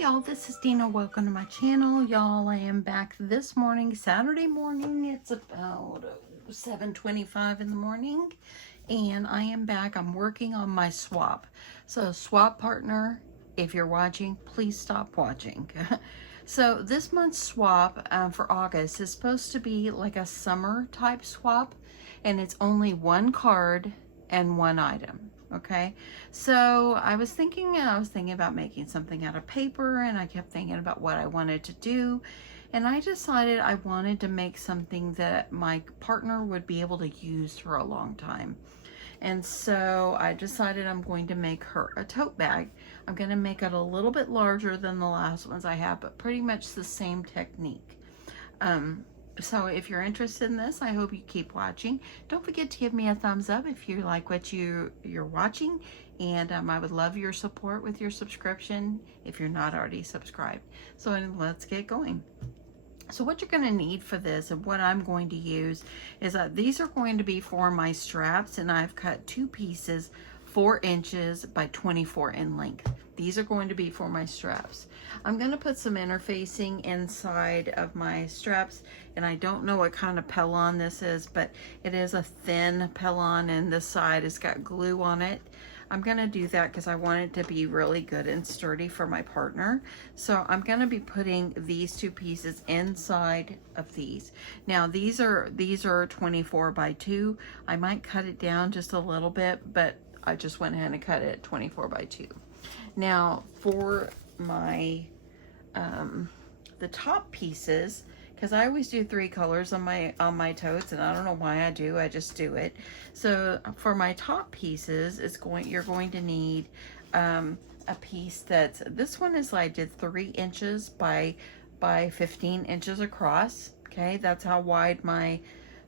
Hey y'all, this is Dina. Welcome to my channel. Y'all, I am back this morning, Saturday morning. It's about 7:25 in the morning. And I am back. I'm working on my swap. So swap partner, if you're watching, please stop watching. So this month's swap for August is supposed to be like a summer type swap. And it's only one card and one item. Okay, so I was thinking about making something out of paper, and I kept thinking about what I wanted to do, and I decided I wanted to make something that my partner would be able to use for a long time. And so I decided I'm going to make her a tote bag. I'm going to make it a little bit larger than the last ones I have, but pretty much the same technique. So if you're interested in this, I hope you keep watching. Don't forget to give me a thumbs up if you like what you're watching. And I would love your support with your subscription if you're not already subscribed. So let's get going. So what you're going to need for this, and what I'm going to use, is these are going to be for my straps, and I've cut two pieces 4 inches by 24 in length. These are going to be for my straps. I'm going to put some interfacing inside of my straps, and I don't know what kind of Pellon this is, but it is a thin Pellon, and this side has got glue on it. I'm going to do that because I want it to be really good and sturdy for my partner. So I'm going to be putting these two pieces inside of these. Now these are 24 by 2. I might cut it down just a little bit, but I just went ahead and cut it 24 by 2. Now for my the top pieces, because I always do 3 colors on my totes, and I don't know why I do, I just do it. So for my top pieces, you're going to need a piece this one is, I did 3 inches by 15 inches across. Okay, that's how wide my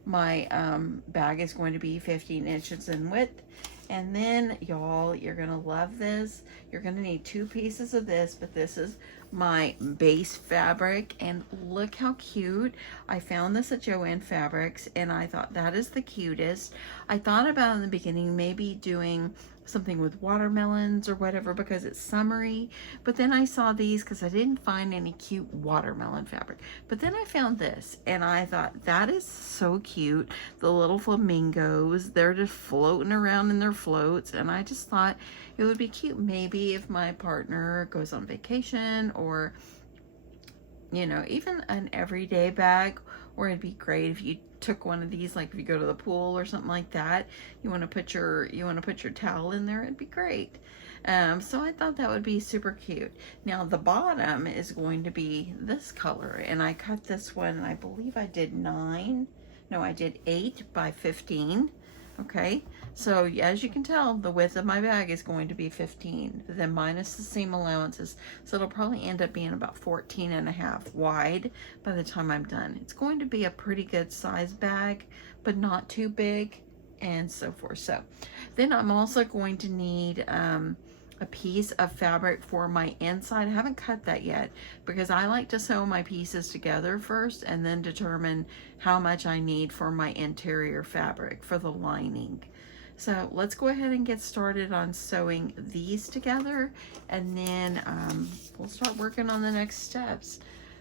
bag is going to be, 15 inches in width. And then y'all, you're gonna love this. You're gonna need 2 pieces of this, but this is my base fabric, and look how cute. I found this at Joann Fabrics, and I thought that is the cutest. I thought about in the beginning maybe doing something with watermelons or whatever because it's summery, but then I saw these because I didn't find any cute watermelon fabric. But then I found this, and I thought that is so cute. The little flamingos, they're just floating around in their floats, and I just thought it would be cute maybe if my partner goes on vacation, or you know, even an everyday bag. Or it'd be great if you took one of these, like if you go to the pool or something like that, you want to put your towel in there, it'd be great. So I thought that would be super cute. Now the bottom is going to be this color, and I cut this one, and I believe I did 8 by 15. Okay, so as you can tell, the width of my bag is going to be 15, then minus the seam allowances, so it'll probably end up being about 14.5 wide by the time I'm done. It's going to be a pretty good size bag, but not too big, and so forth. So then I'm also going to need a piece of fabric for my inside. I haven't cut that yet because I like to sew my pieces together first and then determine how much I need for my interior fabric for the lining. So let's go ahead and get started on sewing these together, and then we'll start working on the next steps.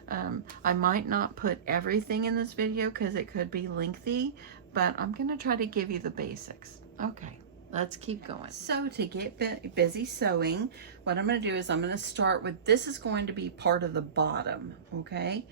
I might not put everything in this video because it could be lengthy, but I'm going to try to give you the basics. Okay. Let's keep going. So to get busy sewing, what I'm going to do is I'm going to start with, this is going to be part of the bottom, okay?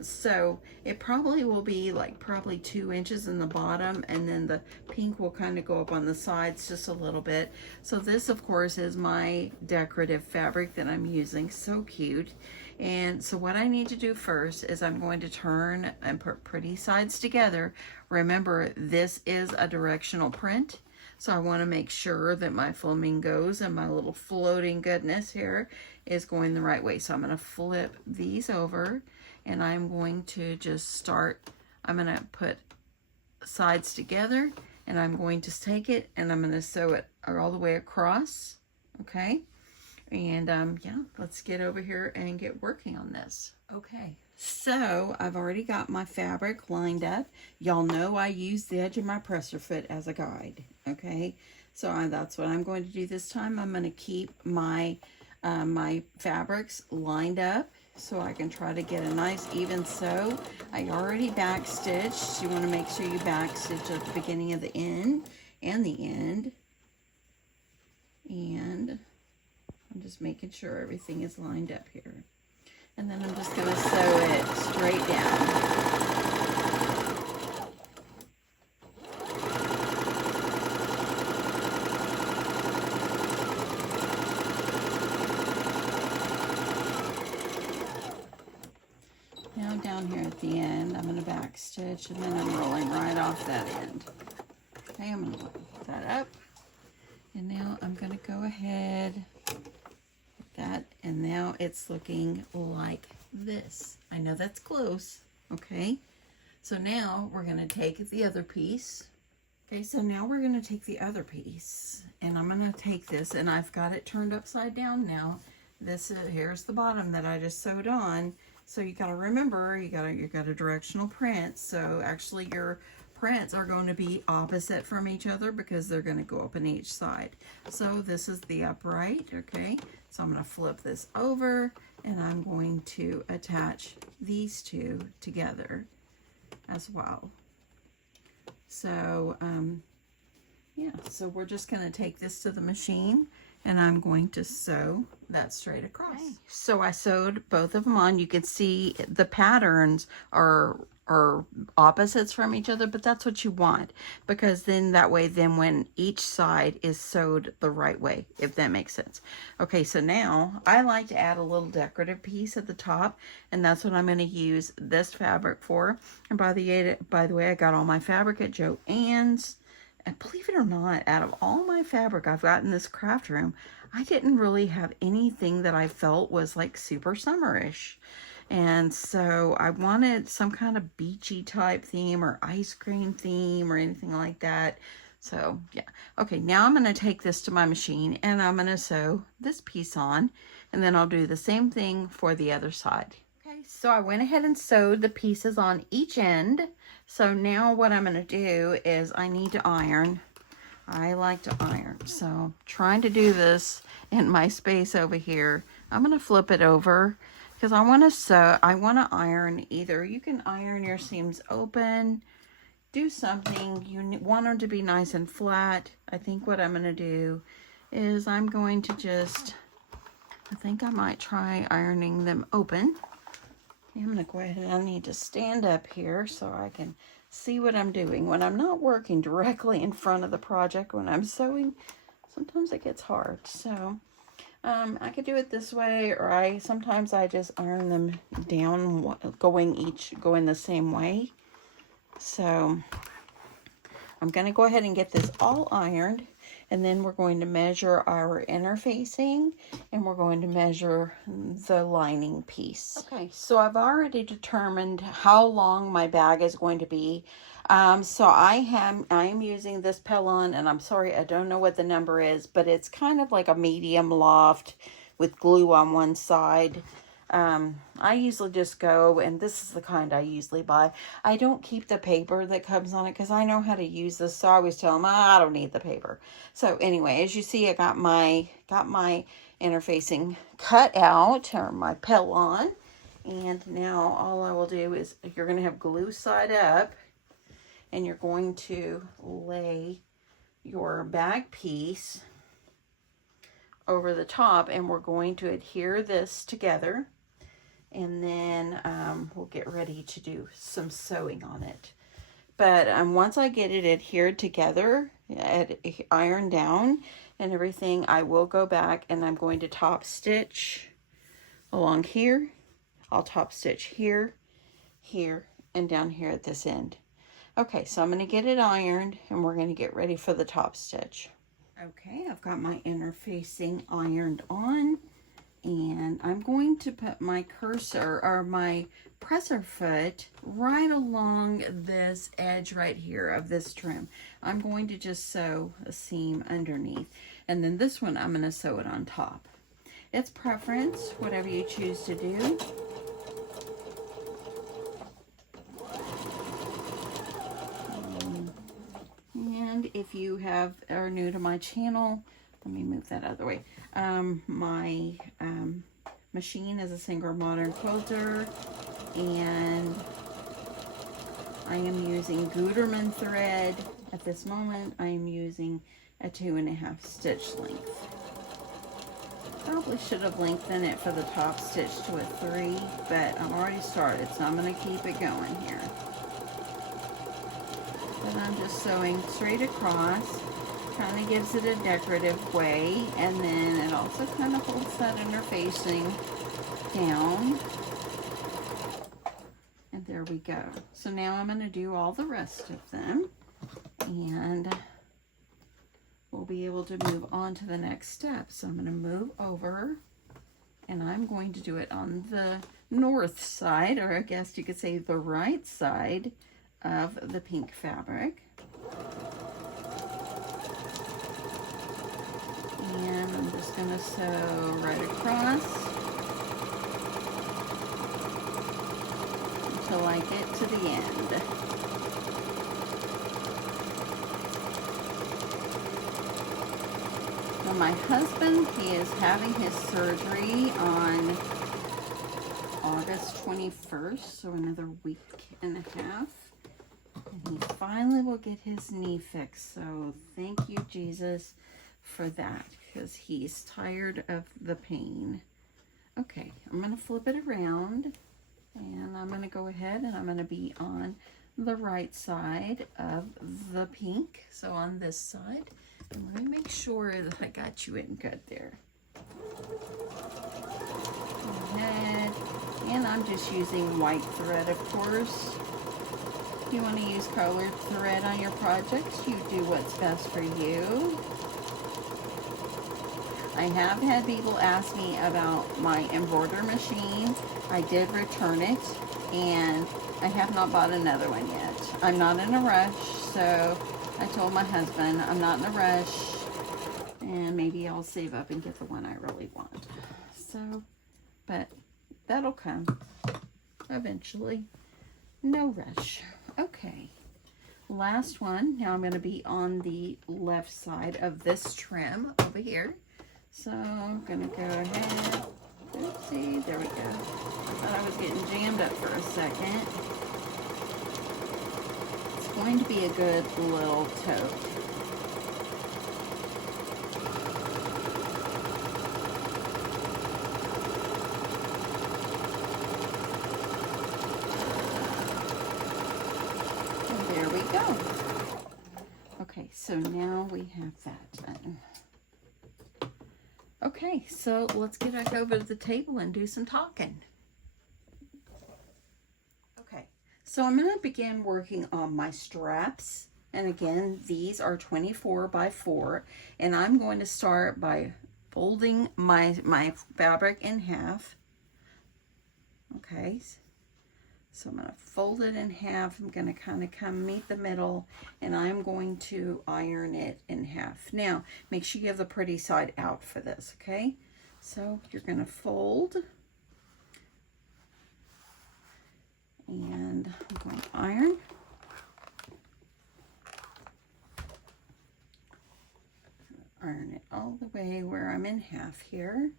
So it probably will be like probably 2 inches in the bottom, and then the pink will kind of go up on the sides just a little bit. So this, of course, is my decorative fabric that I'm using. So cute. And so what I need to do first is I'm going to turn and put pretty sides together. Remember, this is a directional print. So I want to make sure that my flamingos and my little floating goodness here is going the right way. So I'm going to flip these over, and I'm going to just start, I'm going to put sides together, and I'm going to take it and I'm going to sew it all the way across. Okay. And yeah, let's get over here and get working on this. Okay. So I've already got my fabric lined up. Y'all know I use the edge of my presser foot as a guide. Okay, so that's what I'm going to do this time. I'm going to keep my my fabrics lined up so I can try to get a nice even sew. I already back stitched. You want to make sure you back stitch at the beginning of the end and the end. And I'm just making sure everything is lined up here. And then I'm just going to sew it straight down. Now down here at the end, I'm going to back stitch, and then I'm rolling right off that end. Okay, I'm going to put that up. And now I'm going to go ahead with that, and now it's looking like this. I know that's close, okay? So now we're going to take the other piece. Okay, so now we're going to take the other piece, and I'm going to take this, and I've got it turned upside down now. Here's the bottom that I just sewed on. So you got to remember, you got a directional print. So actually your prints are going to be opposite from each other because they're going to go up on each side. So this is the upright, okay? So I'm going to flip this over, and I'm going to attach these two together as well. So yeah, so we're just going to take this to the machine, and I'm going to sew that straight across. Okay. So I sewed both of them on. You can see the patterns are opposites from each other, but that's what you want, because then that way, then when each side is sewed the right way, if that makes sense. Okay, so now I like to add a little decorative piece at the top, and that's what I'm going to use this fabric for. And by the way, I got all my fabric at Joann's. And believe it or not, out of all my fabric I've got in this craft room, I didn't really have anything that I felt was like super summerish. And so I wanted some kind of beachy type theme or ice cream theme or anything like that. So yeah. Okay, now I'm going to take this to my machine, and I'm going to sew this piece on, and then I'll do the same thing for the other side. Okay, so I went ahead and sewed the pieces on each end. So now what I'm going to do is I need to iron. I like to iron. So trying to do this in my space over here. I'm going to flip it over because I want to sew. I want to iron either. You can iron your seams open. Do something. You want them to be nice and flat. I think what I'm going to do is I'm going to just, I think I might try ironing them open. I'm going to go ahead, and I need to stand up here so I can see what I'm doing. When I'm not working directly in front of the project, when I'm sewing, sometimes it gets hard. So I could do it this way, or sometimes I just iron them down, going the same way. So I'm going to go ahead and get this all ironed, and then we're going to measure our interfacing, and we're going to measure the lining piece. Okay, so I've already determined how long my bag is going to be. So I am using this Pellon, and I'm sorry, I don't know what the number is, but it's kind of like a medium loft with glue on one side. I usually just go, and this is the kind I usually buy. I don't keep the paper that comes on it because I know how to use this, so I always tell them, I don't need the paper. So anyway, as you see, I got my interfacing cut out, or my Pellon, and now all I will do is, you're going to have glue side up, and you're going to lay your bag piece over the top, and we're going to adhere this together, and then we'll get ready to do some sewing on it. But once I get it adhered together, ironed down and everything, I will go back, and I'm going to top stitch along here. I'll top stitch here, here, and down here at this end. Okay, so I'm going to get it ironed, and we're going to get ready for the top stitch. Okay, I've got my interfacing ironed on, and I'm going to put my cursor, or my presser foot, right along this edge right here of this trim. I'm going to just sew a seam underneath, and then this one I'm going to sew it on top. It's preference, whatever you choose to do. And if you are new to my channel, let me move that other way. My machine is a Singer Modern Quilter, and I am using Gutermann thread. At this moment, I am using a 2.5 stitch length. Probably should have lengthened it for the top stitch to a 3, but I'm already started, so I'm going to keep it going here. But I'm just sewing straight across. Kind of gives it a decorative way, and then it also kind of holds that interfacing down. And there we go. So now I'm going to do all the rest of them, and we'll be able to move on to the next step. So I'm going to move over, and I'm going to do it on the north side, or I guess you could say the right side of the pink fabric. And I'm just going to sew right across until I get to the end. Now my husband, he is having his surgery on August 21st, so another week and a half. And he finally will get his knee fixed, so thank you, Jesus, for that, because he's tired of the pain. Okay, I'm going to flip it around, and I'm going to go ahead and I'm going to be on the right side of the pink, so on this side. And let me make sure that I got you in good there. Go ahead, and I'm just using white thread, of course. If you want to use colored thread on your projects, you do what's best for you. I have had people ask me about my embroider machine. I did return it, and I have not bought another one yet. I'm not in a rush, so I told my husband I'm not in a rush, and maybe I'll save up and get the one I really want. So, but that'll come eventually. No rush. Okay. Last one. Now I'm going to be on the left side of this trim over here. So I'm going to go ahead. Oopsie, there we go. I thought I was getting jammed up for a second. It's going to be a good little tote. And there we go. Okay, so now we have that done. Okay, so let's get back over to the table and do some talking. Okay, so I'm going to begin working on my straps. And again, these are 24 by 4. And I'm going to start by folding my fabric in half. Okay, so I'm going to fold it in half. I'm going to kind of come meet the middle, and I'm going to iron it in half. Now, make sure you have the pretty side out for this, okay? So you're going to fold, and I'm going to iron. Iron it all the way where I'm in half here.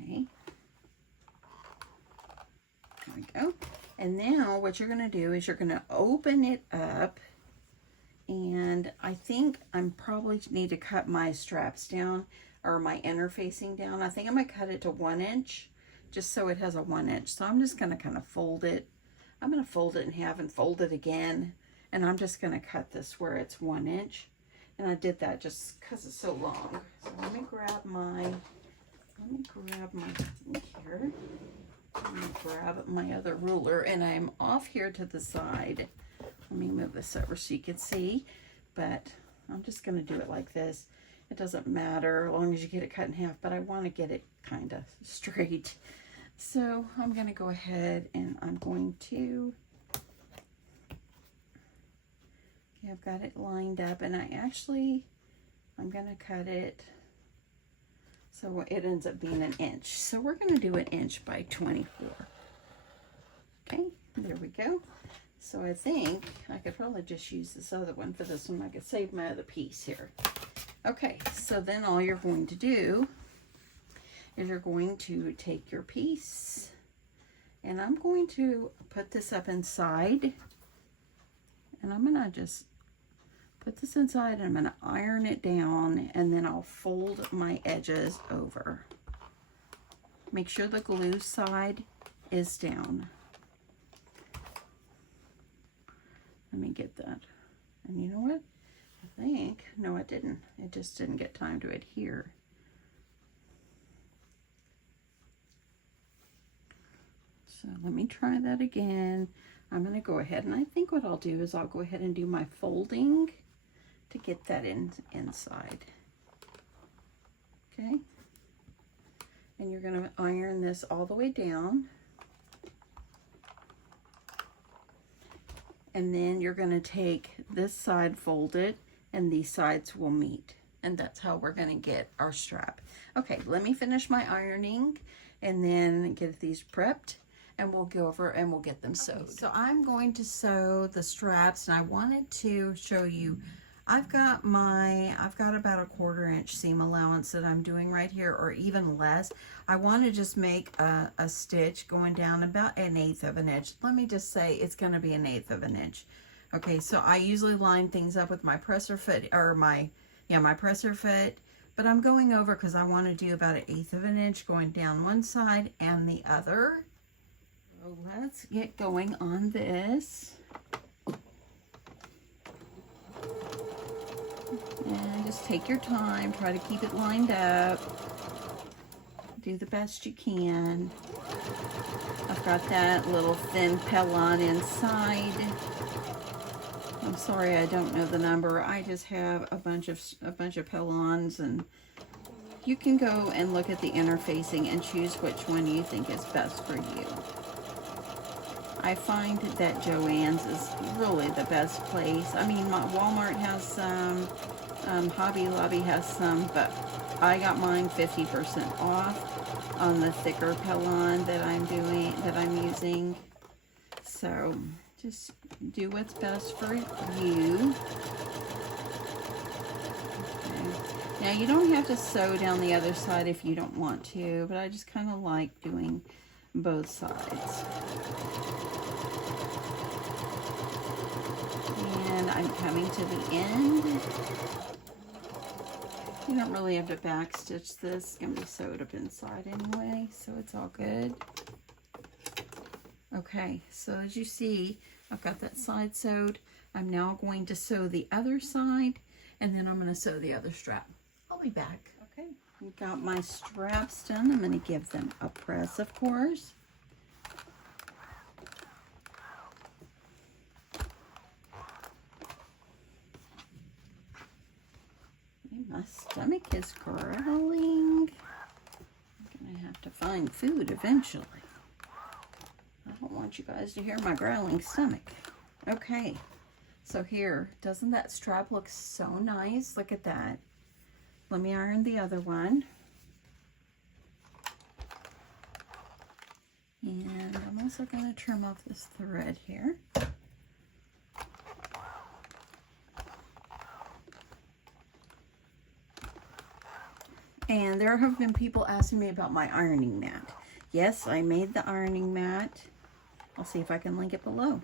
Okay, there we go. And now what you're going to do is you're going to open it up, and I think I'm probably need to cut my straps down, or my interfacing down. I think I'm going to cut it to 1 inch, just so it has a 1 inch. So I'm just going to kind of fold it. I'm going to fold it in half and fold it again, and I'm just going to cut this where it's 1 inch. And I did that just because it's so long. So let me grab my thing here. Let me grab my other ruler, and I'm off here to the side. Let me move this over so you can see, but I'm just going to do it like this. It doesn't matter as long as you get it cut in half, but I want to get it kind of straight. So I'm going to go ahead and I'm going to, okay, I've got it lined up, and I'm going to cut it so it ends up being 1 inch. So we're going to do 1 inch by 24. Okay, there we go. So I think I could probably just use this other one for this one. I could save my other piece here. Okay, so then all you're going to do is you're going to take your piece, and I'm going to put this up inside, and I'm gonna just put this inside, and I'm gonna iron it down, and then I'll fold my edges over. Make sure the glue side is down. Let me get that. And you know what? I think, no, it didn't. It just didn't get time to adhere. So let me try that again. I'm going to go ahead, and I think what I'll do is I'll go ahead and do my folding to get that inside. Okay. And you're going to iron this all the way down. And then you're going to take this side folded, and these sides will meet. And that's how we're going to get our strap. Okay, let me finish my ironing and then get these prepped, and we'll go over and we'll get them sewed. Okay, so I'm going to sew the straps, and I wanted to show you, I've got about a 1/4 inch seam allowance that I'm doing right here, or even less. I want to just make a stitch going down about 1/8 of an inch. Let me just say it's going to be 1/8 of an inch. Okay, so I usually line things up with my presser foot, or my presser foot, but I'm going over because I want to do about 1/8 of an inch going down one side and the other. So let's get going on this. And just take your time, try to keep it lined up. Do the best you can. I've got that little thin pellon inside. I'm sorry I don't know the number. I just have a bunch of pellons, and you can go and look at the interfacing and choose which one you think is best for you. I find that Joann's is really the best place. I mean, Walmart has some, Hobby Lobby has some, but I got mine 50% off on the thicker pellon that I'm using. So just do what's best for you. Okay. Now you don't have to sew down the other side if you don't want to, but I just kind of like doing both sides. And I'm coming to the end. You don't really have to backstitch this. It's going to be sewed up inside anyway, so it's all good. Okay, so as you see, I've got that side sewed. I'm now going to sew the other side, and then I'm going to sew the other strap. I'll be back. Okay, I've got my straps done. I'm going to give them a press, of course. My stomach is growling. I'm going to have to find food eventually. I don't want you guys to hear my growling stomach. Okay, so here, doesn't that strap look so nice? Look at that. Let me iron the other one. And I'm also going to trim off this thread here. And there have been people asking me about my ironing mat. Yes, I made the ironing mat. I'll see if I can link it below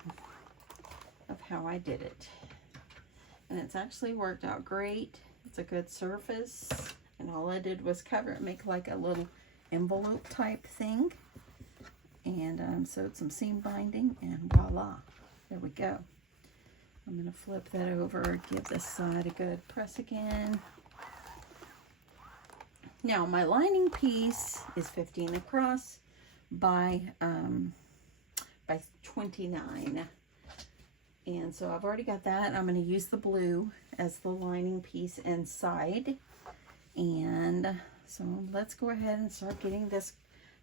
of how I did it. And it's actually worked out great. It's a good surface. And all I did was cover it, make like a little envelope type thing. And sewed some seam binding, and voila, there we go. I'm going to flip that over, give this side a good press again. Now my lining piece is 15 across by 29, and so I've already got that. I'm going to use the blue as the lining piece inside, and so let's go ahead and start getting this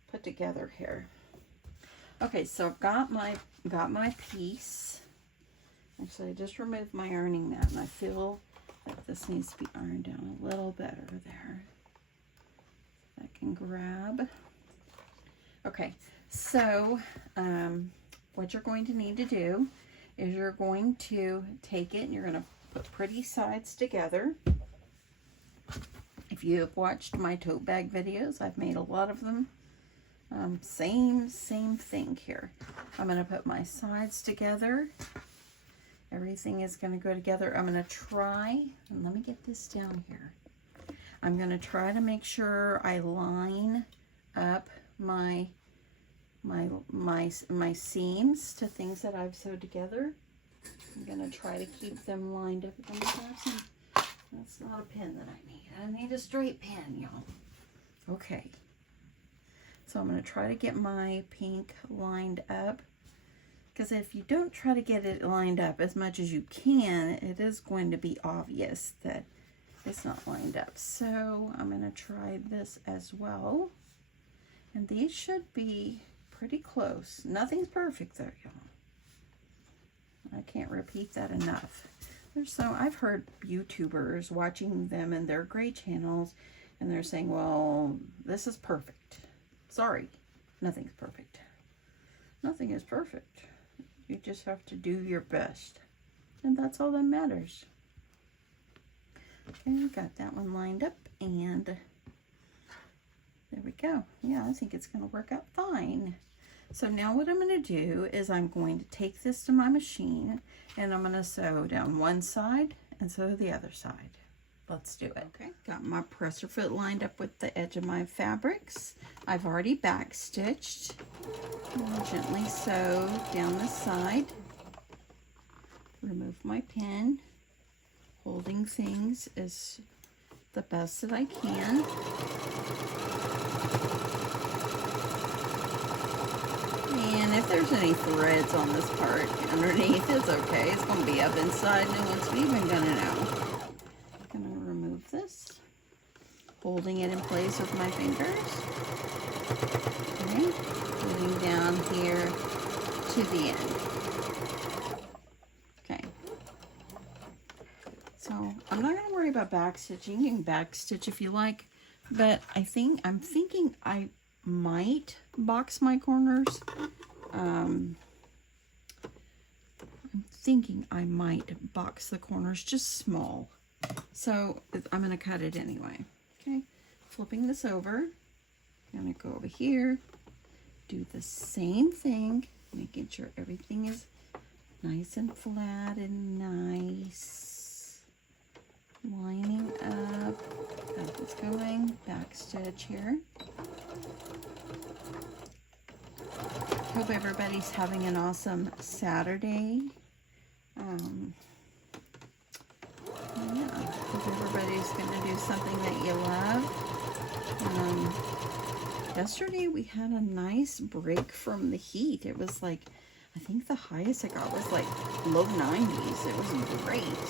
put together here. Okay, so I've got my piece. Actually, I just removed my ironing mat, and I feel that this needs to be ironed down a little better there. I can grab. Okay, so what you're going to need to do is you're going to take it and you're going to put pretty sides together. If you have watched my tote bag videos, I've made a lot of them. Same thing here. I'm going to put my sides together. Everything is going to go together. I'm going to try, and let me get this down here. I'm going to try to make sure I line up my seams to things that I've sewed together. I'm going to try to keep them lined up. I'm gonna grab some, that's not a pin that I need. I need a straight pin, y'all. Okay. So I'm going to try to get my pink lined up. Because if you don't try to get it lined up as much as you can, it is going to be obvious that it's not lined up. So I'm going to try this as well. And these should be pretty close. Nothing's perfect though, y'all. I can't repeat that enough. I've heard YouTubers watching them and their great channels, and they're saying, well, this is perfect. Sorry, nothing's perfect. Nothing is perfect. You just have to do your best. And that's all that matters. Okay, got that one lined up, and there we go. Yeah, I think it's going to work out fine. So now what I'm going to do is I'm going to take this to my machine, and I'm going to sew down one side and sew the other side. Let's do it. Okay, got my presser foot lined up with the edge of my fabrics. I've already back stitched. Gently sew down the side. Remove my pin. Holding things is the best that I can. And if there's any threads on this part underneath, it's okay. It's going to be up inside. No one's even going to know. I'm going to remove this. Holding it in place with my fingers. Okay. Moving down here to the end. Okay. So I'm not going to worry about back stitching. You can back stitch if you like. But I'm thinking I might box my corners. I'm thinking I might box the corners just small. So I'm going to cut it anyway. Okay, flipping this over. I'm going to go over here, do the same thing, making sure everything is nice and flat and nice. Lining up. As it's going, back stitch here. Hope everybody's having an awesome Saturday. Yeah, hope everybody's going to do something that you love. Yesterday we had a nice break from the heat. It was like, I think the highest I got was like low 90s. It was great.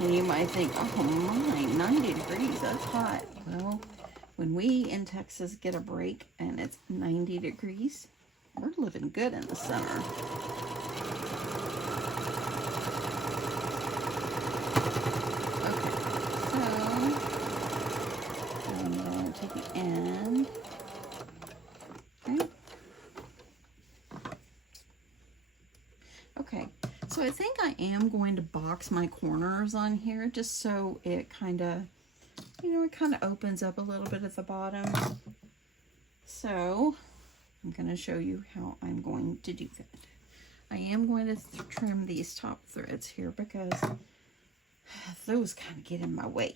And you might think, oh my, 90 degrees, that's hot. Well, when we in Texas get a break and it's 90 degrees, we're living good in the summer. Okay, so I'm going to the end. Okay. Okay, so I think I am going to box my corners on here just so it kind of, it kind of opens up a little bit at the bottom. So I'm going to show you how I'm going to do that. I am going to trim these top threads here because those kind of get in my way.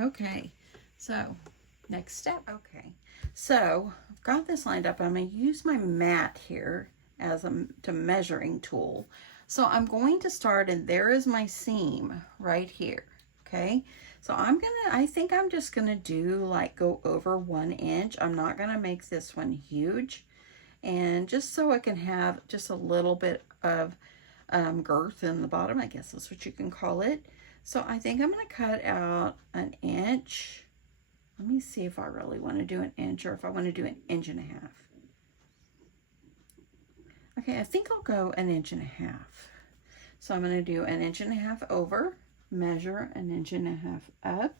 Okay, so next step. Okay, so I've got this lined up. I'm going to use my mat here as a measuring tool. So I'm going to start, and there is my seam right here. Okay, so I think I'm just gonna do like go over 1 inch. I'm not gonna make this one huge, and just so I can have just a little bit of girth in the bottom, I guess that's what you can call it. So I think I'm gonna cut out 1 inch. Let me see if I really want to do 1 inch or if I want to do 1.5 inches. Okay, I think I'll go 1.5 inches. So I'm going to do 1.5 inches over, measure 1.5 inches up.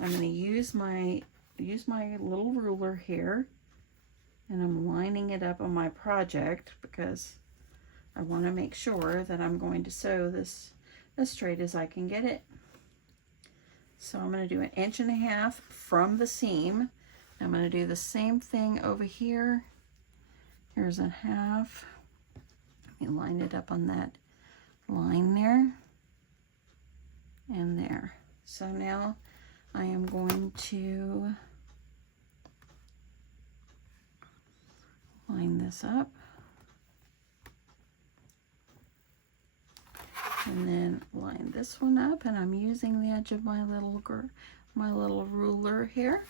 I'm going to use my little ruler here, and I'm lining it up on my project because I want to make sure that I'm going to sew this as straight as I can get it. So I'm going to do 1.5 inches from the seam. I'm going to do the same thing over here. Here's 1/2. Let me line it up on that line there and there. So now I am going to line this up and then line this one up, and I'm using the edge of my little ruler here.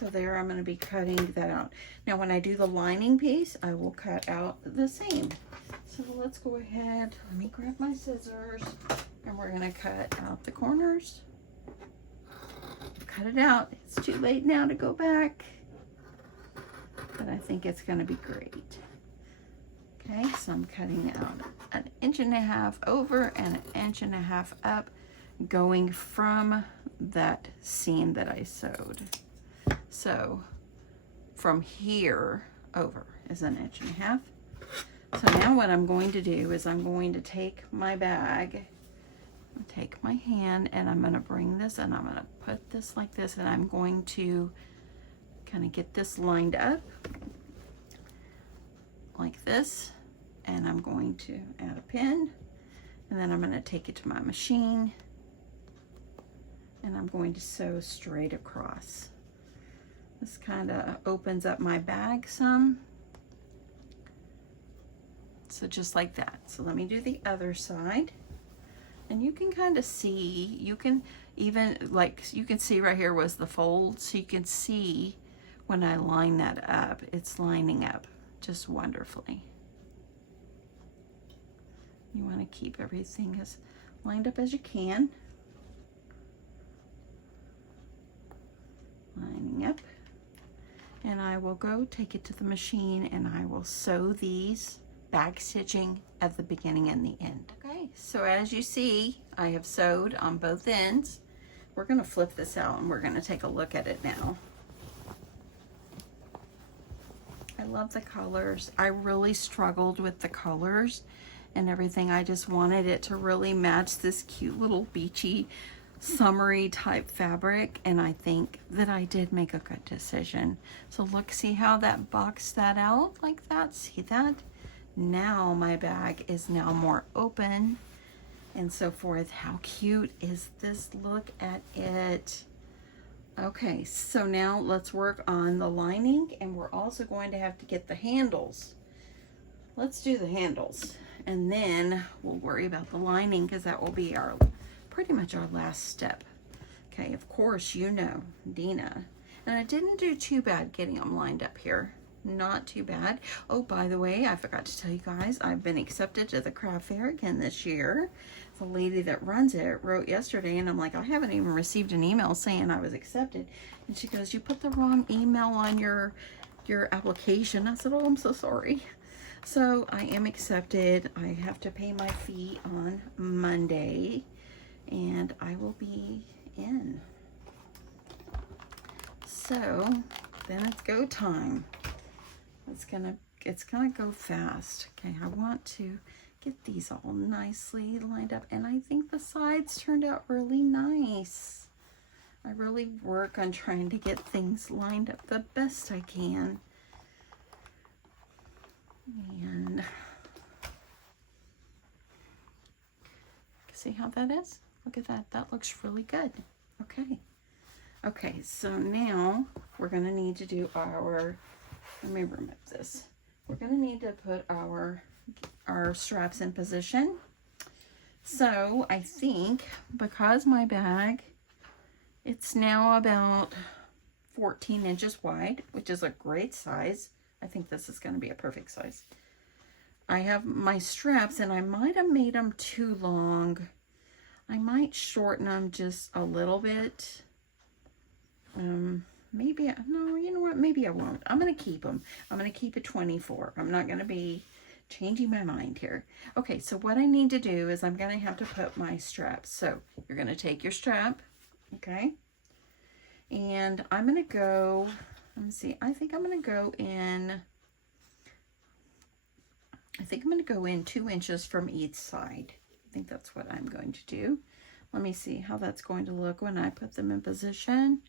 So there, I'm going to be cutting that out. Now when I do the lining piece, I will cut out the same. So let's go ahead, let me grab my scissors, and we're going to cut out the corners. Cut it out. It's too late now to go back, but I think it's going to be great. Okay, so I'm cutting out 1.5 inches over and 1.5 inches up, going from that seam that I sewed. So from here over is 1.5 inches. So now what I'm going to do is I'm going to take my bag, take my hand, and I'm going to bring this and I'm going to put this like this, and I'm going to kind of get this lined up like this, and I'm going to add a pin, and then I'm going to take it to my machine, and I'm going to sew straight across. This kind of opens up my bag some. So just like that. So let me do the other side. And you can kind of see, you can even, like, you can see right here was the fold. So you can see when I line that up, it's lining up just wonderfully. You want to keep everything as lined up as you can. Lining up. And I will go take it to the machine and I will sew these back stitching at the beginning and the end. Okay, so as you see, I have sewed on both ends. We're going to flip this out and we're going to take a look at it now. I love the colors. I really struggled with the colors and everything. I just wanted it to really match this cute little beachy summery type fabric, and I think that I did make a good decision. So look, see how that boxed that out like that? See that? Now my bag is now more open and so forth. How cute is this? Look at it. Okay, so now let's work on the lining, and we're also going to have to get the handles. Let's do the handles and then we'll worry about the lining, because that will be our pretty much our last step. Okay, of course, you know, Dina. And I didn't do too bad getting them lined up here. Not too bad. Oh, by the way, I forgot to tell you guys, I've been accepted to the craft fair again this year. The lady that runs it wrote yesterday, and I'm like, I haven't even received an email saying I was accepted. And she goes, you put the wrong email on your application. I said, oh, I'm so sorry. So I am accepted. I have to pay my fee on Monday, and I will be in. So then it's go time. It's gonna go fast. Okay, I want to get these all nicely lined up, and I think the sides turned out really nice. I really work on trying to get things lined up the best I can. And see how that is? Look at that. That looks really good. Okay. Okay, so now we're going to need to do our, let me remove this. We're going to need to put our straps in position. So I think because my bag, it's now about 14 inches wide, which is a great size. I think this is going to be a perfect size. I have my straps, and I might have made them too long. I might shorten them just a little bit. Maybe, no, you know what? Maybe I won't. I'm going to keep them. I'm going to keep it 24. I'm not going to be changing my mind here. Okay, so what I need to do is I'm going to have to put my straps. So you're going to take your strap, okay? And I'm going to go, let me see, I think I'm going to go in I think I'm going to go in 2 inches from each side. I think that's what I'm going to do. Let me see how that's going to look when I put them in position.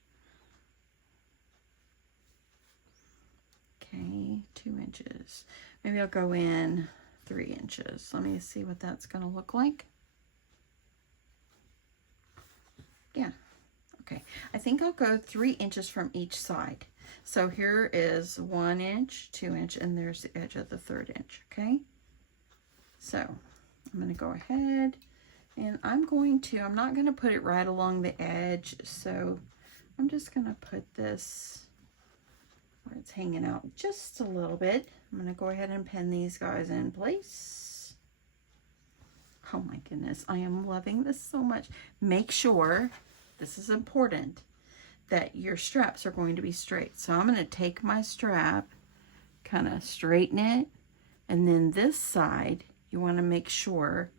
Okay, 2 inches. Maybe I'll go in 3 inches. Let me see what that's going to look like. Yeah, okay. I think I'll go 3 inches from each side. So here is 1 inch, 2 inch, and there's the edge of the 3rd inch, okay? So I'm going to go ahead and I'm not going to put it right along the edge. So I'm just going to put this where it's hanging out just a little bit. I'm going to go ahead and pin these guys in place. Oh my goodness, I am loving this so much. Make sure, this is important, that your straps are going to be straight. So I'm going to take my strap, kind of straighten it, and then this side, you want to make sure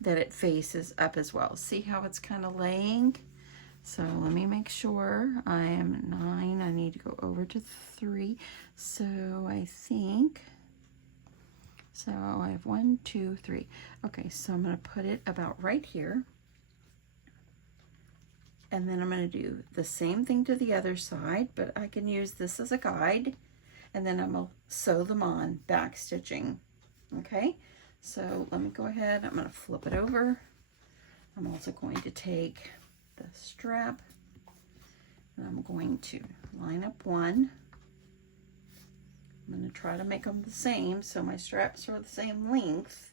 that it faces up as well. See how it's kind of laying? So let me make sure I am at 9. I need to go over to 3. So I think, so I have 1, 2, 3. Okay, so I'm going to put it about right here. And then I'm going to do the same thing to the other side, but I can use this as a guide. And then I'm going to sew them on, back stitching. Okay, so let me go ahead. I'm going to flip it over. I'm also going to take the strap and I'm going to line up one. I'm going to try to make them the same so my straps are the same length.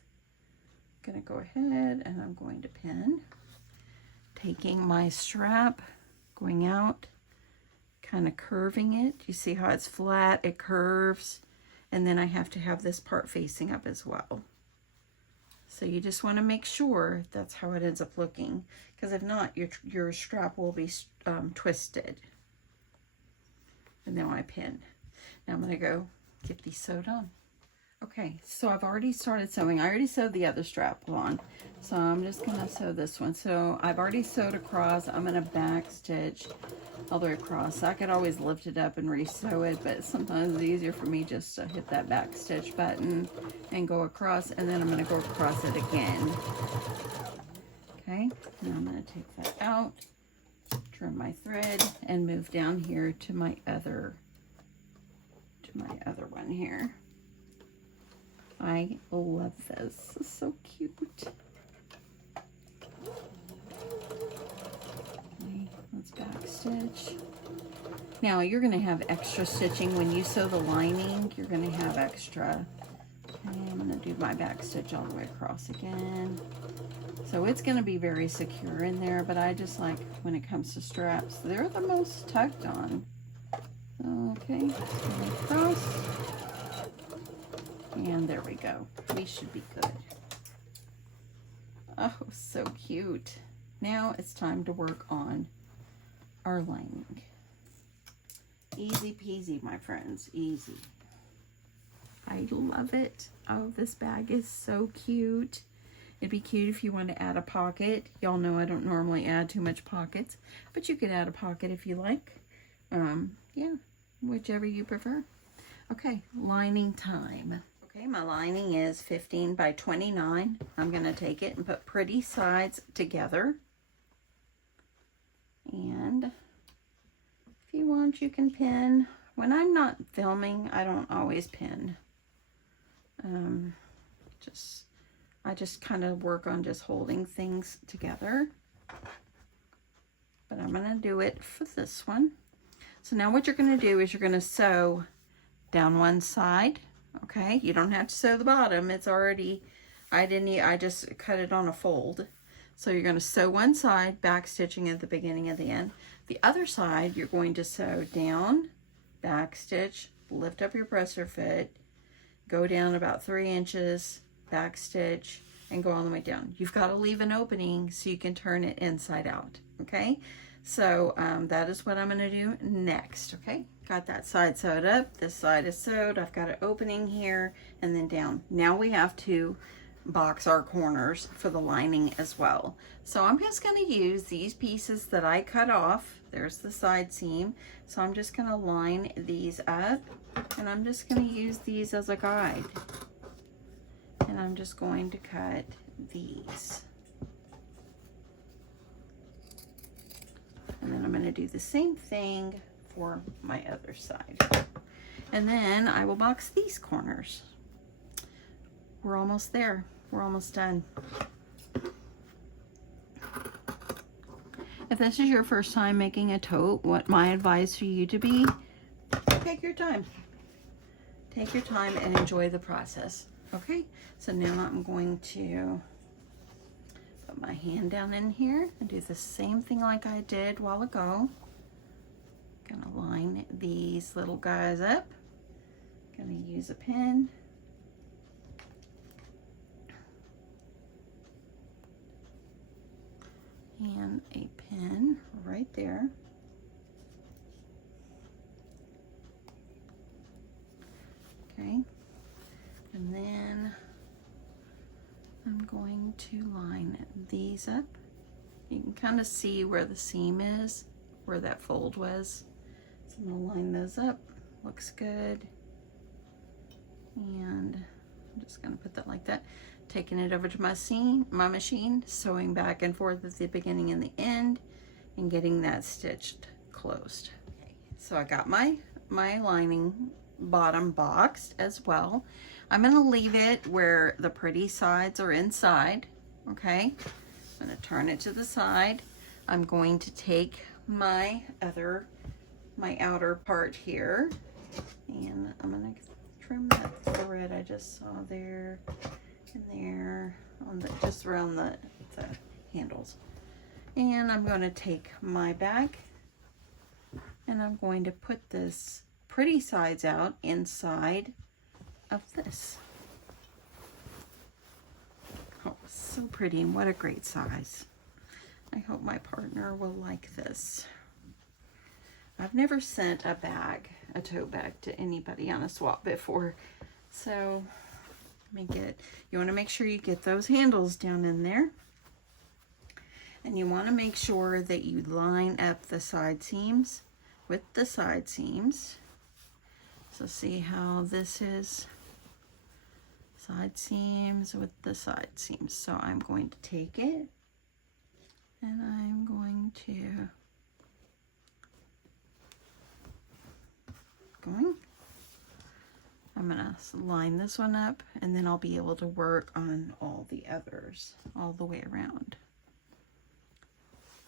I'm going to go ahead and I'm going to pin, taking my strap, going out, kind of curving it. You see how it's flat, it curves, and then I have to have this part facing up as well. So you just want to make sure that's how it ends up looking, because if not, your strap will be twisted. And then I pin. Now I'm going to go get these sewed on. Okay, so I've already started sewing. I already sewed the other strap on, so I'm just going to sew this one. So I've already sewed across. I'm going to back stitch all the way across. I could always lift it up and re-sew it, but sometimes it's easier for me just to hit that back stitch button and go across, and then I'm going to go across it again. Okay, now I'm going to take that out, trim my thread, and move down here to my other one here. I love this. It's so cute. Okay, let's back stitch. Now you're going to have extra stitching when you sew the lining. You're going to have extra. Okay, I'm going to do my back stitch all the way across again. So it's going to be very secure in there, but I just like when it comes to straps, they're the most tucked on. Okay, across. And there we go. We should be good. Oh, so cute. Now it's time to work on our lining. Easy peasy, my friends. Easy. I love it. Oh, this bag is so cute. It'd be cute if you want to add a pocket. Y'all know I don't normally add too much pockets, but you could add a pocket if you like. Yeah, whichever you prefer. Okay, lining time. Okay, my lining is 15 by 29. I'm going to take it and put pretty sides together. And if you want, you can pin. When I'm not filming, I don't always pin. I just kind of work on just holding things together. But I'm going to do it for this one. So now what you're going to do is you're going to sew down one side. Okay, you don't have to sew the bottom. It's already, I just cut it on a fold. So you're going to sew one side, back stitching at the beginning and the end. The other side, you're going to sew down, back stitch, lift up your presser foot, go down about 3 inches, back stitch, and go all the way down. You've got to leave an opening so you can turn it inside out. Okay, so that is what I'm going to do next. Okay, got that side sewed up. This side is sewed. I've got an opening here and then down. Now we have to box our corners for the lining as well. So I'm just going to use these pieces that I cut off. There's the side seam. So I'm just going to line these up, and I'm just going to use these as a guide. And I'm just going to cut these. And then I'm going to do the same thing for my other side. And then I will box these corners. We're almost there. We're almost done. If this is your first time making a tote, what my advice for you to be, take your time. Take your time and enjoy the process. Okay, so now I'm going to put my hand down in here and do the same thing like I did a while ago. Gonna line these little guys up. Gonna use a pen. And a pen right there. Okay, and then I'm going to line these up. You can kind of see where the seam is, where that fold was. So I'm gonna line those up. Looks good. And I'm just gonna put that like that. Taking it over to my machine, sewing back and forth at the beginning and the end, and getting that stitched closed. Okay, so I got my lining bottom boxed as well. I'm going to leave it where the pretty sides are inside. Okay, I'm going to turn it to the side. I'm going to take my outer part here, and I'm going to trim that thread I just saw there and there on just around the handles. And I'm going to take my back and I'm going to put this pretty sides out inside of this. Oh, so pretty, and what a great size. I hope my partner will like this. I've never sent a tote bag to anybody on a swap before, so you want to make sure you get those handles down in there, and you want to make sure that you line up the side seams with the side seams. So see how this is side seams with the side seams. So I'm going to take it and I'm going to I'm gonna line this one up, and then I'll be able to work on all the others all the way around.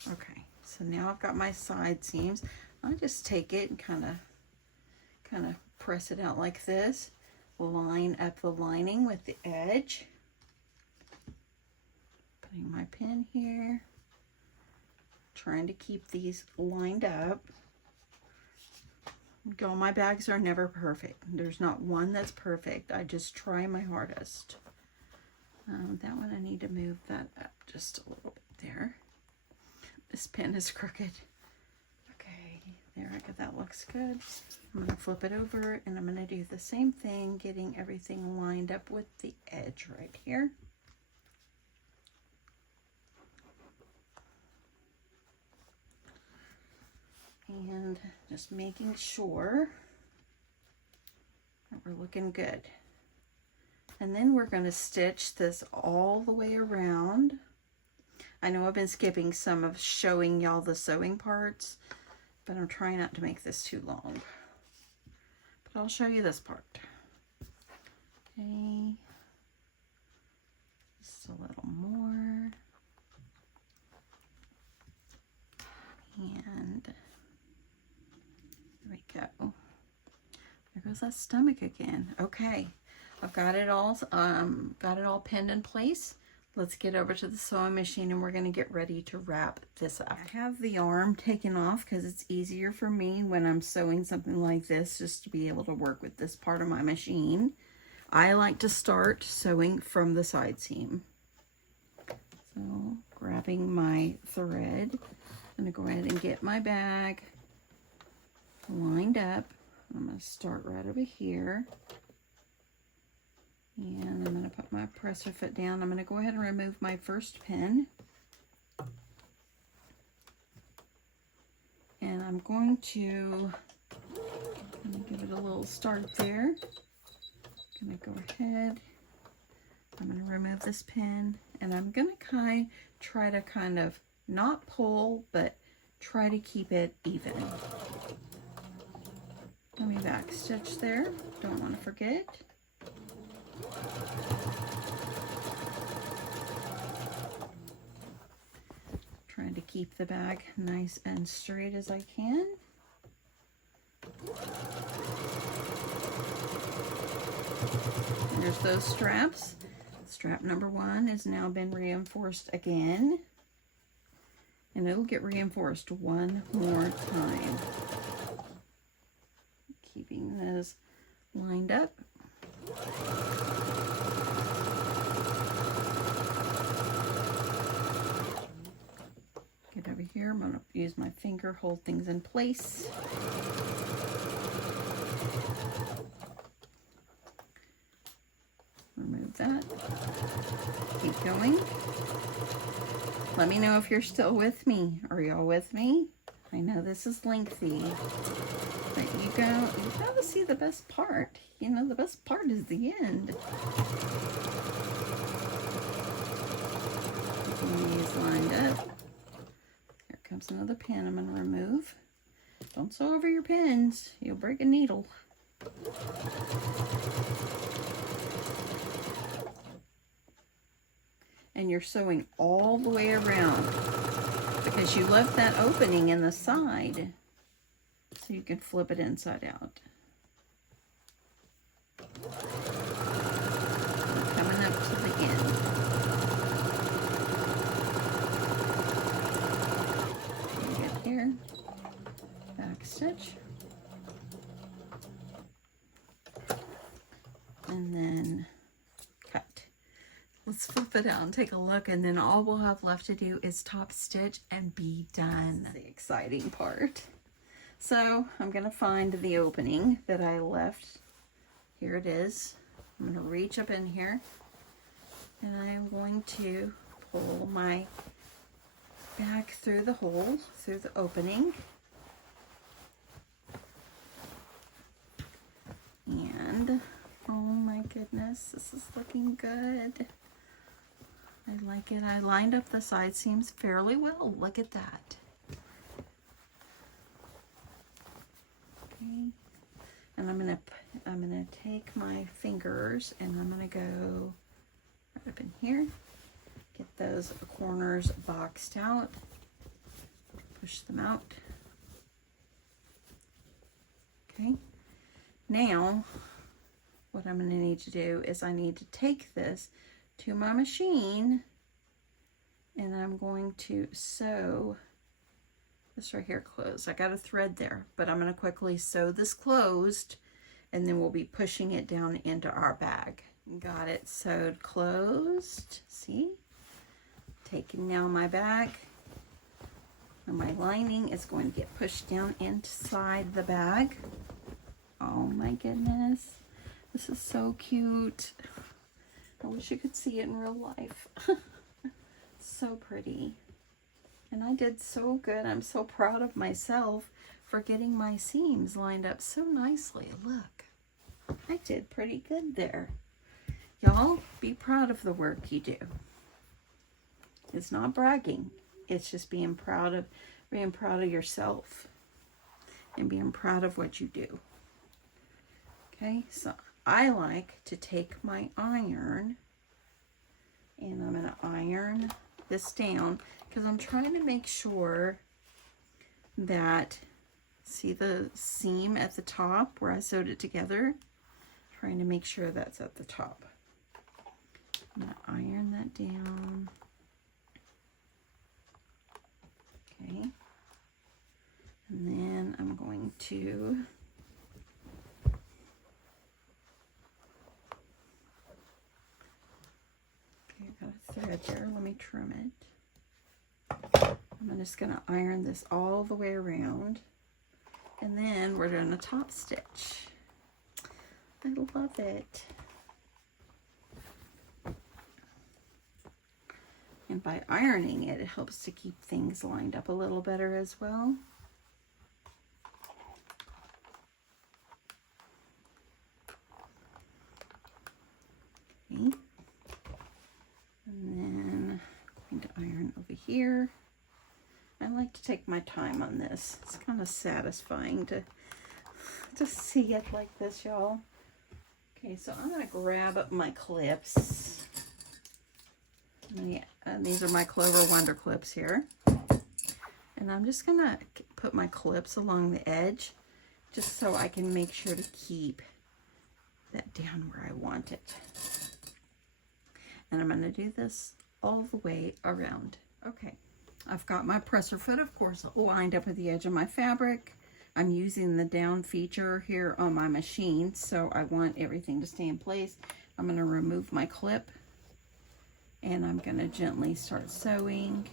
Okay, so now I've got my side seams. I just take it and kind of press it out like this. Line up the lining with the edge. Putting my pin here. Trying to keep these lined up. All my bags are never perfect. There's not one that's perfect. I just try my hardest. That one I need to move that up just a little bit there. This pin is crooked. Okay, there I go. That looks good. I'm going to flip it over and I'm going to do the same thing, getting everything lined up with the edge right here. And just making sure that we're looking good. And then we're going to stitch this all the way around. I know I've been skipping some of showing y'all the sewing parts, but I'm trying not to make this too long. But I'll show you this part. Okay, just a little more. And there we go. There goes that stomach again. Okay, I've got it all pinned in place. Let's get over to the sewing machine and we're going to get ready to wrap this up. I have the arm taken off because it's easier for me when I'm sewing something like this just to be able to work with this part of my machine. I like to start sewing from the side seam. So grabbing my thread, I'm going to go ahead and get my bag lined up. I'm going to start right over here. And I'm going to put my presser foot down. I'm going to go ahead and remove my first pin. And I'm going to give it a little start there. I'm going to go ahead I'm going to remove this pin, and I'm going to try to kind of not pull, but try to keep it even. Let me back stitch there. Don't want to forget. Trying to keep the bag nice and straight as I can. And there's those straps. Strap number 1 has now been reinforced again. And it'll get reinforced one more time. Keeping those lined up. Get over here. I'm going to use my finger, hold things in place. Remove that. Keep going. Let me know if you're still with me. Are y'all with me? I know this is lengthy, but you gotta see the best part. You know, the best part is the end. Keeping these lined up. Here comes another pin I'm gonna remove. Don't sew over your pins. You'll break a needle. And you're sewing all the way around because you left that opening in the side so you can flip it inside out. We're coming up to the end. Get here, back stitch, and then cut. Let's flip it out and take a look, and then all we'll have left to do is top stitch and be done. That's the exciting part. So I'm going to find the opening that I left. Here it is. I'm going to reach up in here, and I'm going to pull my back through the hole, through the opening. And oh my goodness, this is looking good. I like it. I lined up the side seams fairly well. Look at that. Okay. And I'm gonna take my fingers and I'm gonna go right up in here. Get those corners boxed out. Push them out. Okay. Now, what I'm gonna need to do is I need to take this to my machine, and I'm going to sew this right here closed. I got a thread there, but I'm going to quickly sew this closed, and then we'll be pushing it down into our bag. Got it sewed closed. See? Taking now my bag, and my lining is going to get pushed down inside the bag. Oh my goodness, this is so cute. I wish you could see it in real life. So pretty. And I did so good. I'm so proud of myself for getting my seams lined up so nicely. Look, I did pretty good there. Y'all, be proud of the work you do. It's not bragging. It's just being proud of yourself and being proud of what you do. Okay, so I like to take my iron and I'm going to iron this down because I'm trying to make sure that, see the seam at the top where I sewed it together? Trying to make sure that's at the top. I'm going to iron that down. Okay. And then I'm going to got a thread there. Let me trim it. I'm just going to iron this all the way around. And then we're doing a top stitch. I love it. And by ironing it, it helps to keep things lined up a little better as well. Okay. here. I like to take my time on this. It's kind of satisfying to see it like this, y'all. Okay, so I'm gonna grab up my clips. These are my Clover Wonder clips here. And I'm just gonna put my clips along the edge just so I can make sure to keep that down where I want it. And I'm gonna do this all the way around. Okay, I've got my presser foot, of course, lined up at the edge of my fabric. I'm using the down feature here on my machine, so I want everything to stay in place. I'm gonna remove my clip and I'm gonna gently start sewing.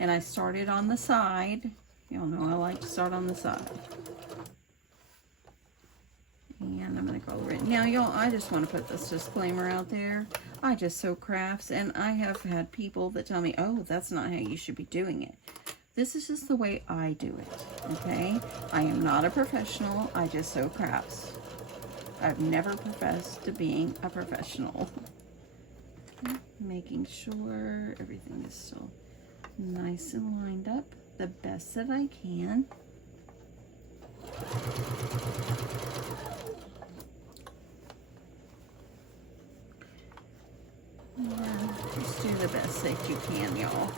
And I started on the side. Y'all know I like to start on the side. And I'm gonna go over it. Now, y'all, I just want to put this disclaimer out there. I just sew crafts, and I have had people that tell me, oh, that's not how you should be doing it. This is just the way I do it, okay? I am not a professional. I just sew crafts. I've never professed to being a professional. Making sure everything is still nice and lined up the best that I can. Yeah, just do the best that you can, y'all.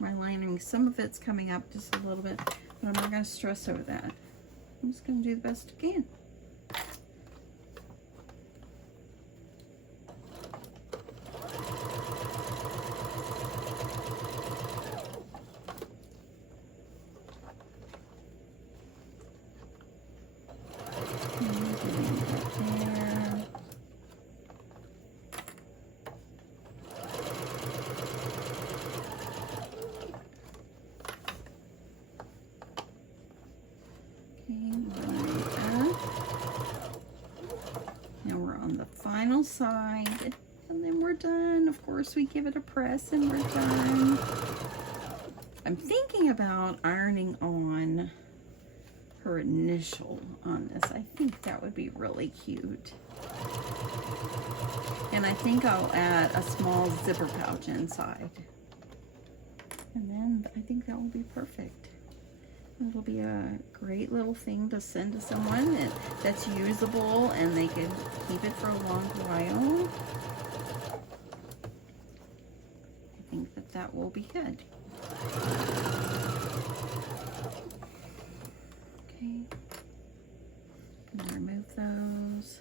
My lining, some of it's coming up just a little bit, but I'm not going to stress over that. I'm just going to do the best I can. Now we're on the final side, and then we're done. Of course, we give it a press and we're done. I'm thinking about ironing on her initial on this. I think that would be really cute. And I think I'll add a small zipper pouch inside. And then I think that will be perfect. It'll be a great little thing to send to someone that's usable, and they can keep it for a long while. I think that that will be good. Okay, gonna remove those.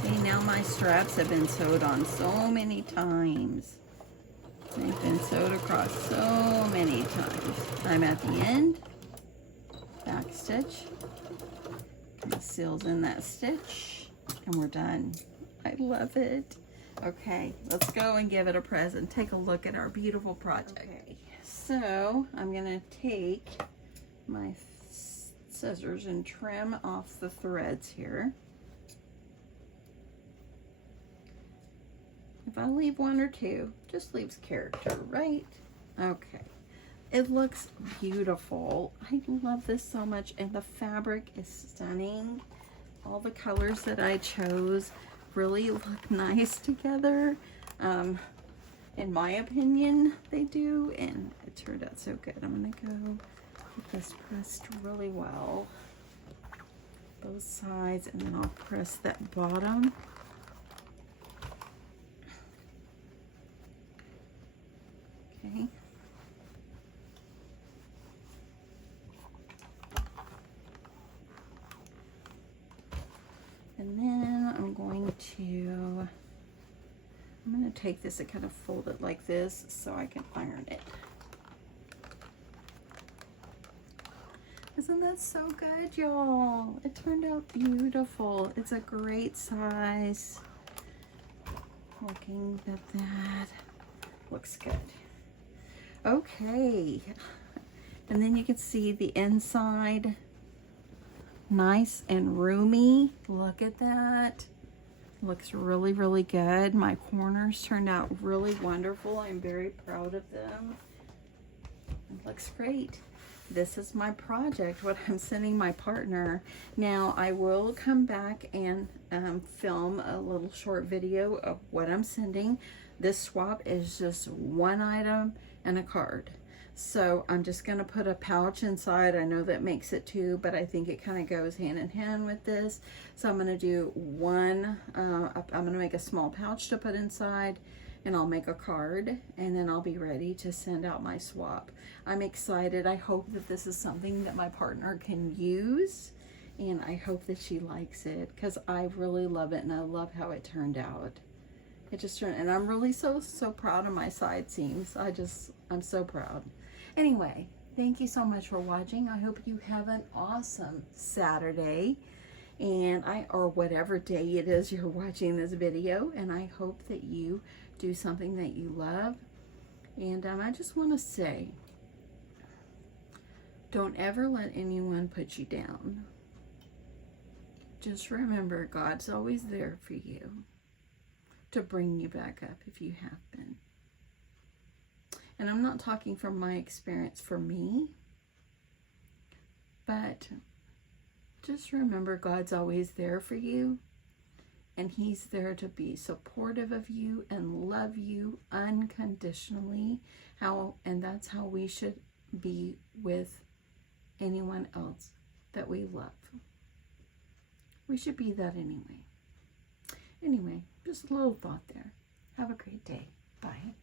Okay, now my straps have been sewed on so many times. They've been sewed across so many times. I'm at the end, back stitch, kind of seals in that stitch, and we're done. I love it. Okay, let's go and give it a present. Take a look at our beautiful project. Okay, so I'm gonna take my scissors and trim off the threads here. If I leave one or two, just leaves character, right? Okay. It looks beautiful. I love this so much, and the fabric is stunning. All the colors that I chose really look nice together. In my opinion, they do, and it turned out so good. I'm gonna go get this pressed really well. Both sides, and then I'll press that bottom. Okay. And then I'm going to take this and kind of fold it like this so I can iron it. Isn't that so good, y'all? It turned out beautiful. It's a great size. Looking at that, looks good. Okay, and then you can see the inside, nice and roomy. Look at that. Looks really, really good. My corners turned out really wonderful. I'm very proud of them. It looks great. This is my project, what I'm sending my partner. Now, I will come back and film a little short video of what I'm sending. This swap is just one item and a card. So I'm just going to put a pouch inside. I know that makes it two, but I think it kind of goes hand in hand with this. So I'm going to do one, I'm going to make a small pouch to put inside, and I'll make a card, and then I'll be ready to send out my swap. I'm excited. I hope that this is something that my partner can use, and I hope that she likes it, because I really love it, and I love how it turned out. It just turned, and I'm really so proud of my side seams. I'm so proud. Anyway, thank you so much for watching. I hope you have an awesome Saturday, and or whatever day it is you're watching this video, and I hope that you do something that you love. And I just want to say, don't ever let anyone put you down. Just remember, God's always there for you to bring you back up if you have been. And I'm not talking from my experience for me, but just remember, God's always there for you, and He's there to be supportive of you and love you unconditionally. And that's how we should be with anyone else that we love. We should be that anyway. Anyway, just a little thought there. Have a great day. Bye.